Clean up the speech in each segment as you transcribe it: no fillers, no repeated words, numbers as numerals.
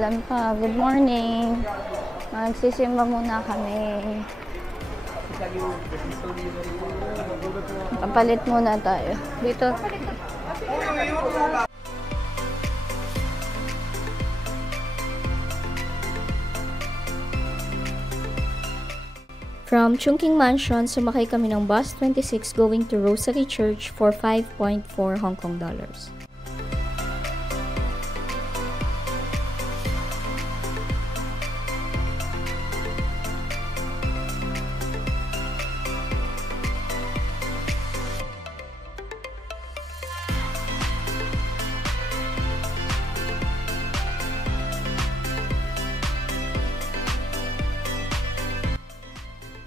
Maulan pa. Good morning. Magsisimba muna kami. Papalit muna tayo. Dito. From Chungking Mansion, sumakay kami ng bus 26 going to Rosary Church for 5.4 Hong Kong dollars.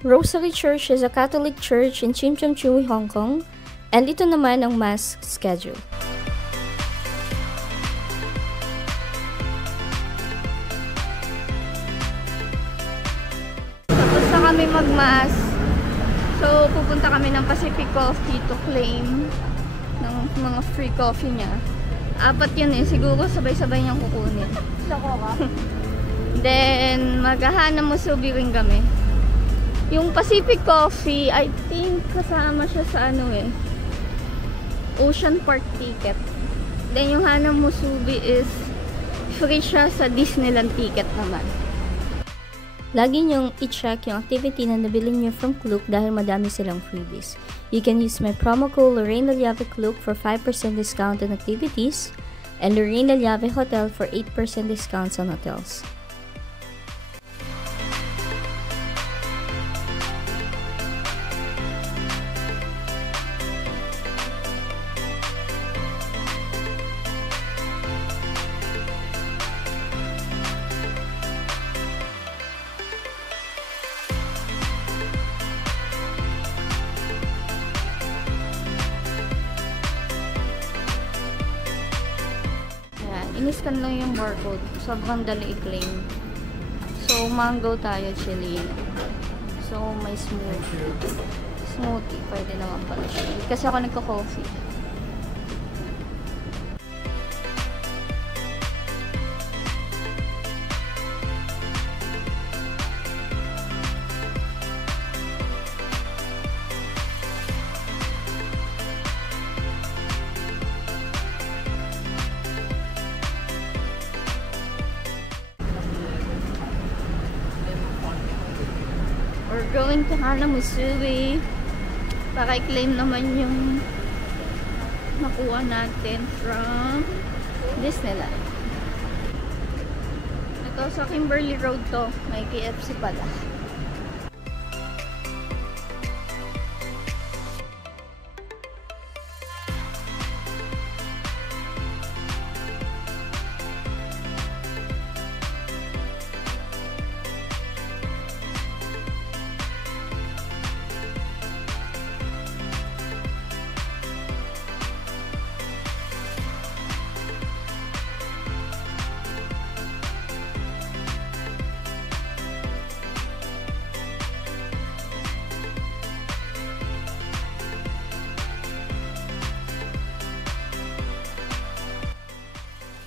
Rosary Church is a Catholic church in Tsim Sha Tsui, Hong Kong, and ito naman ang mass schedule. Tapos na kami mag-mass. So, pupunta kami ng Pacific Coffee to claim ng mga free coffee niya. 4 yun eh. Siguro sabay-sabay niyang kukunin. Then, maghahanap mo subi rin kami. Yung Pacific Coffee, I think kasama siya sa Ocean Park ticket. Then yung Hanang Musubi is free siya sa Disneyland ticket naman. Lagi nyong i-check yung activity na nabili nyo from Klook dahil madami silang freebies. You can use my promo code Lorraine Dalyave Klook for 5% discount on activities and Lorraine Dalyave Hotel for 8% discounts on hotels. Iniscan lang yung barcode. Sobrang dali i-claim. So, mango tayo, chili. So, may smoothie. Smoothie. Pwede naman pala siya. Kasi ako nagko-coffee. We're going to Hanang Musubi para i-claim naman yung nakuha natin from Disneyland. Ito sa Kimberly Road to. May KFC pala.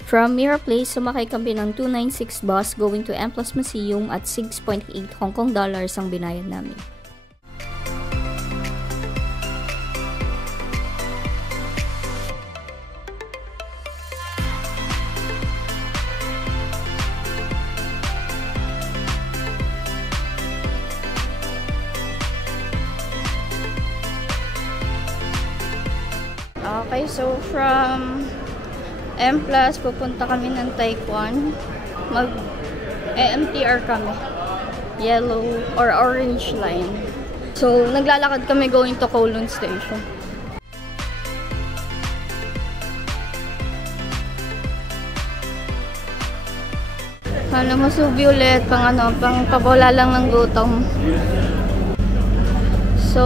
From Mira Place, sumakay kami ng 296 bus going to M Plus Museum at 6.8 Hong Kong dollars ang binayad namin. Okay, so from M Plus, pupunta kami ng Taekwon. Mag-MTR kami. Yellow or orange line. So, naglalakad kami going to Kowloon Station. Hanang Musubi ulit, pang pabawala lang ng gutom. So,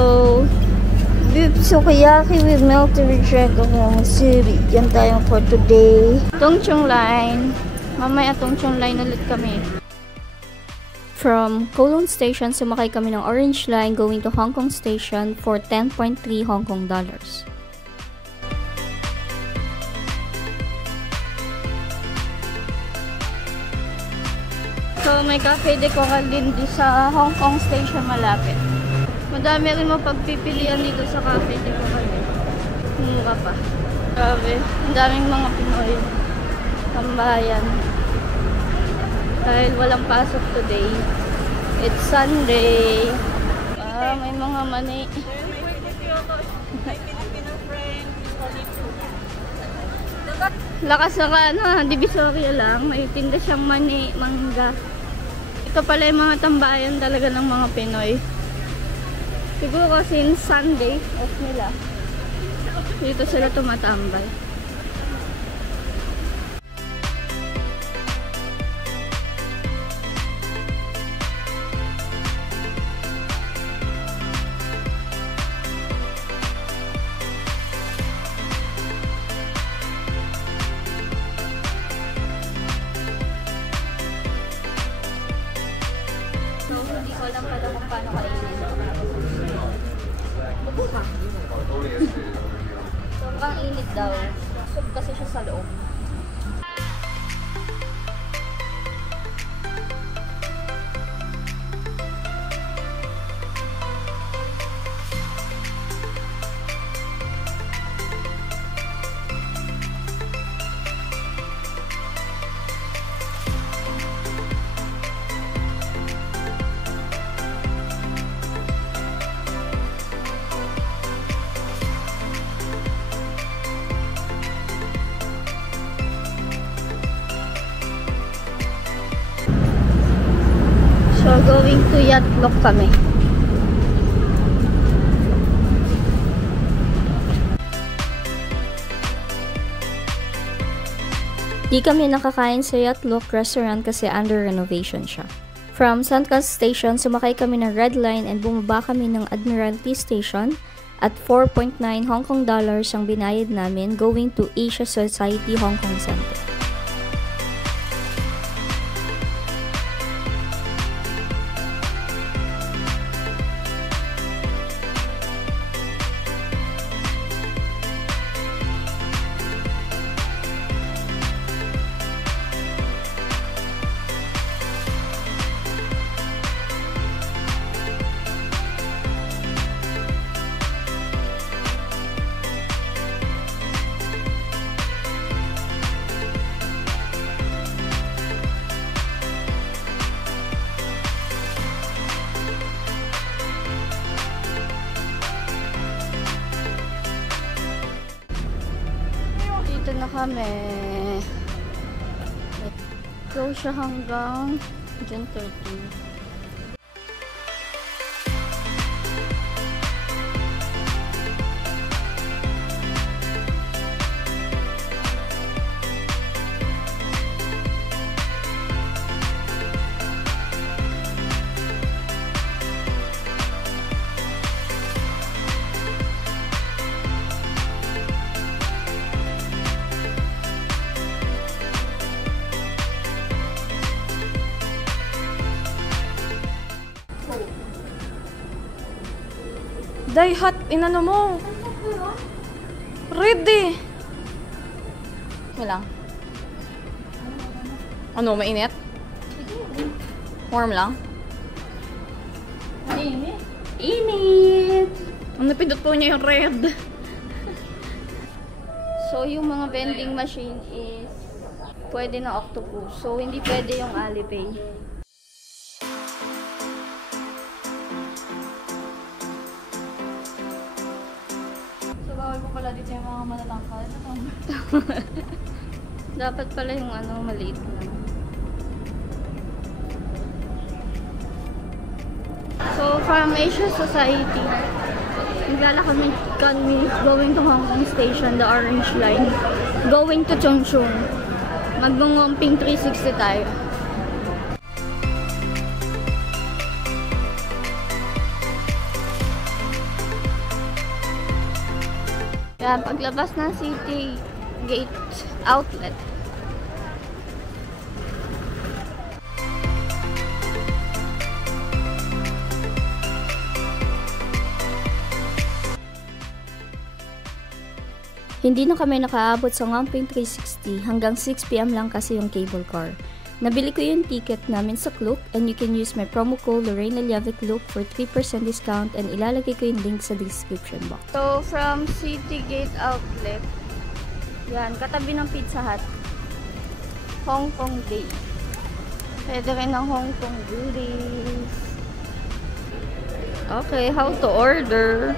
beef sukiyaki with melted reject of musubi. Yan tayo for today. Tongchong Line. Mamaya Tongchong Line ulit kami. From Kowloon Station, sumakay kami ng Orange Line going to Hong Kong Station for 10.3 Hong Kong dollars. may cafe de coral din di sa Hong Kong Station malapit. Madami rin mapagpipilian dito sa cafe de coral. Mura pa. Grabe. Ang daming mga Pinoy. Tambayan. Dahil walang pasok today. It's Sunday. May mga mani. Lakas na Divisoria lang. May tinda siyang mani, mangga. Ito pala yung mga tambayan talaga ng mga Pinoy. Siguro since Sunday, off nila. Dito sila tumatambay. Hindi ko alam pala kung paano kainin. Upo ka. Sobrang init daw. Sub kasi siya sa loob. So, going to Yacht Lock kami. Di kami nakakain sa Yacht Lock restaurant kasi under renovation siya. From Suncoast Station, sumakay kami ng Red Line and bumaba kami ng Admiralty Station at 4.9 Hong Kong dollars ang binayad namin going to Asia Society Hong Kong Center. Dito na kami. Go siya hanggang June 13. Daihat, inano mo? Ready. Lang. Ano, mainit? Warm lang? Init. Init! Ang napindot po niya yung red. So, yung mga vending machine is pwede na octopus. So, hindi pwede yung Alipay. So, bawal po pala dito yung mga matatangkad. Dapat pala yung ano, maliit lang. So, from Asia Society, naglalakad kami going to Hong Kong Station, the Orange Line. Going to Chongqing. Mag-Ping 360 tayo. Yan, paglabas ng City Gate Outlet. Hindi na kami nakaabot sa Ping 360 hanggang 6 PM lang kasi yung cable car. Nabili ko yung ticket namin sa Klook and you can use my promo code Lorraine Laliave Klook for 3% discount and ilalagay ko yung link sa description box. So, from Citygate Outlet, yan, katabi ng Pizza Hut, Hong Kong Day. Pwede rin ng Hong Kong goodies. Okay, how to order?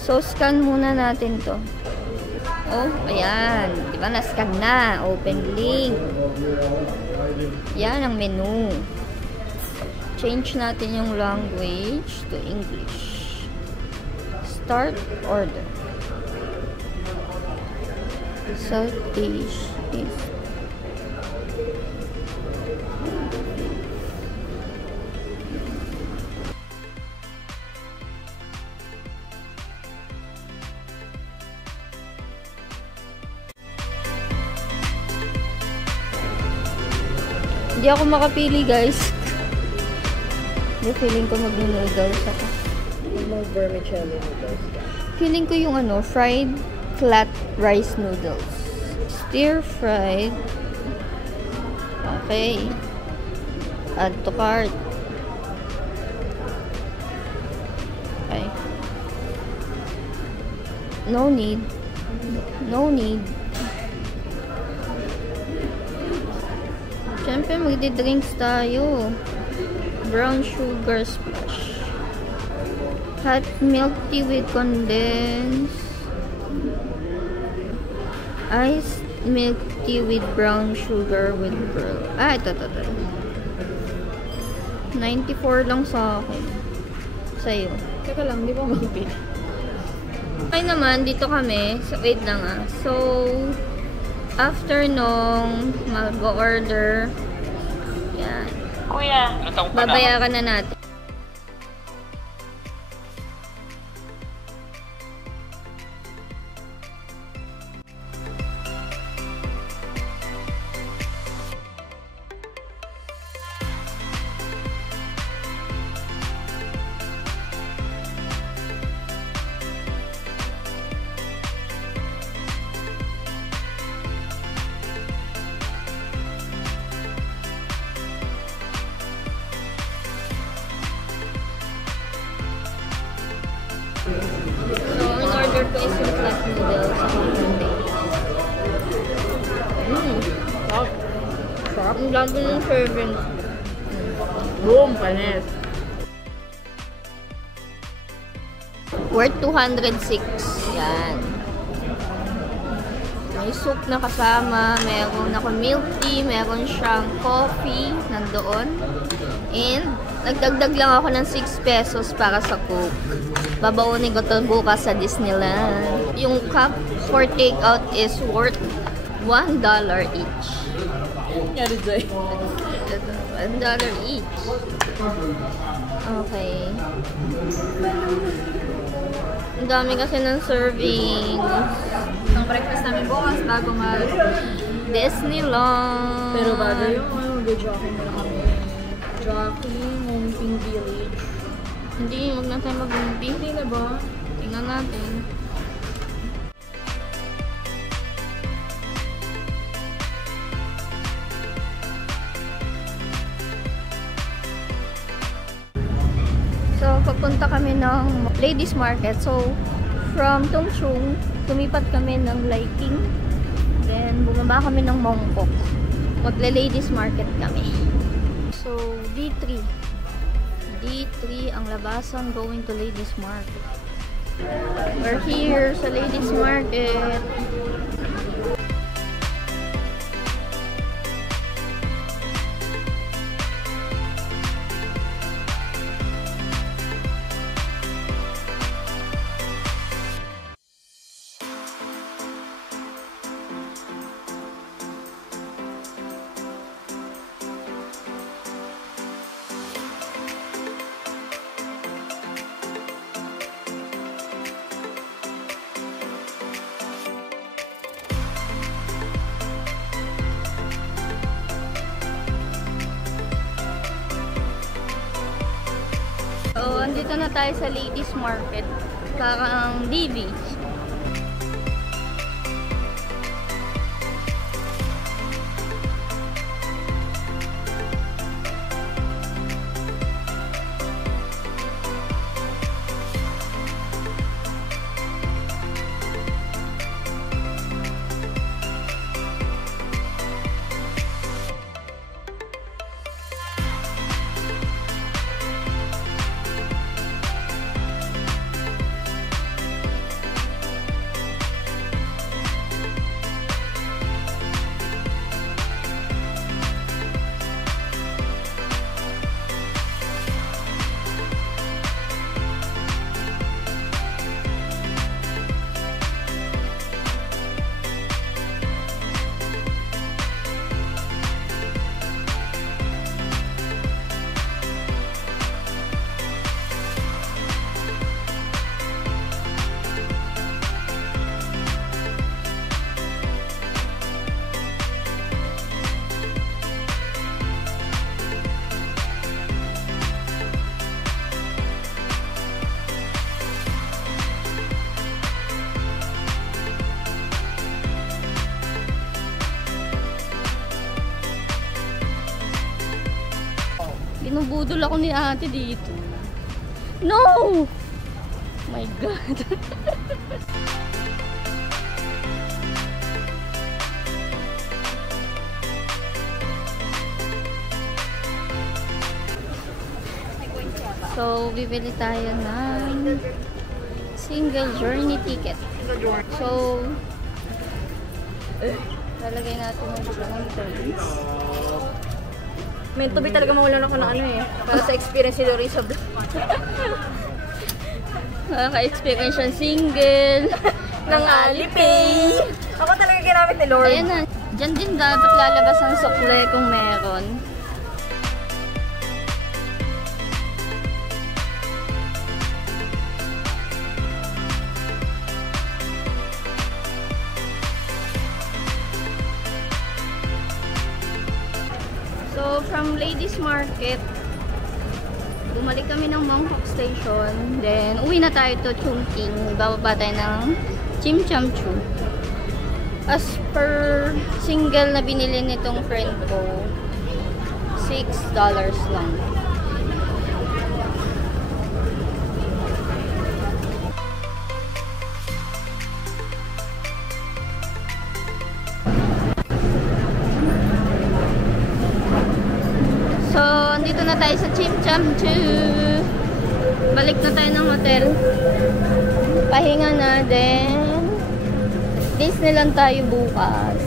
So, scan muna natin to. Oh, ayan. Diba, na-scan na. Open link. Yan ang menu. Change natin yung language to English. Start order. Southeast East. Hindi ako makapili, guys. Hindi, feeling ko mag-noodles ako. Mag-vermicelli noodles ka. Feeling ko yung ano, fried flat rice noodles. Stir-fried. Okay. Add to cart. Okay. No need. No need. Siyempre, magdi-drinks tayo. Brown sugar splash. Hot milk tea with condensed. Iced milk tea with brown sugar with pearl. Ah, ito. 94 lang sa akin. Sa'yo. Teka lang, di ba mag-pili? Okay naman, dito kami. So, wait lang ah. So, after nung mag-order, yan. Kuya, Babayaran na natin. So, in order ko is yung flat noodles sa Monday. Sarap. Ang ganda ng serving. Boom, panis. Worth 206. Yan. May soup na kasama. Meron ako milk tea. Meron siyang coffee. Nandoon. And, nagdagdag lang ako ng 6 pesos para sa Coke. Babaunin ko ito bukas sa Disneyland. Yung cup for takeout is worth $1 each. Yari Jay. $1 each. Okay. Ang dami kasi ng serving. Ang breakfast namin bukas bago Disneyland. Pero bago yung mag-jockey muna kami. Jockey, Moonpin Village. Hindi, huwag na tayo mag-movie. Hindi na ba? Tingnan natin. So, papunta kami ng Ladies Market. So, from Tung Chung, tumipat kami ng Liking. Then, bumaba kami ng Mongkok. Magle-Ladies Market kami. So, D3 ang labasan going to Ladies Market. We're here sa Ladies Market. So, andito na tayo sa Ladies Market. Parang DV. Nabudol ako ni ate dito. No! My God. So, bibili tayo ng single journey ticket. So, lalagay natin ng points. Meant to be talaga mawalan ako ng ano eh. Para sa experience ni Doris sa vlog. Nakaka-experience siya single. ng Alipay. Ako talaga ginamit ni Lord. Ayan na. Diyan din dapat lalabas ang sukle kung meron. So, from Ladies Market, bumalik kami ng Mongkok Station. Then, uwi na tayo to Chungking. Bababa tayo ng Chim Cham Chu. As per single na binili nitong friend ko, $6 lang. So, andito na tayo sa Chim Cham Chu. Balik na tayo ng hotel. Pahinga na din. Disneyland tayo bukas.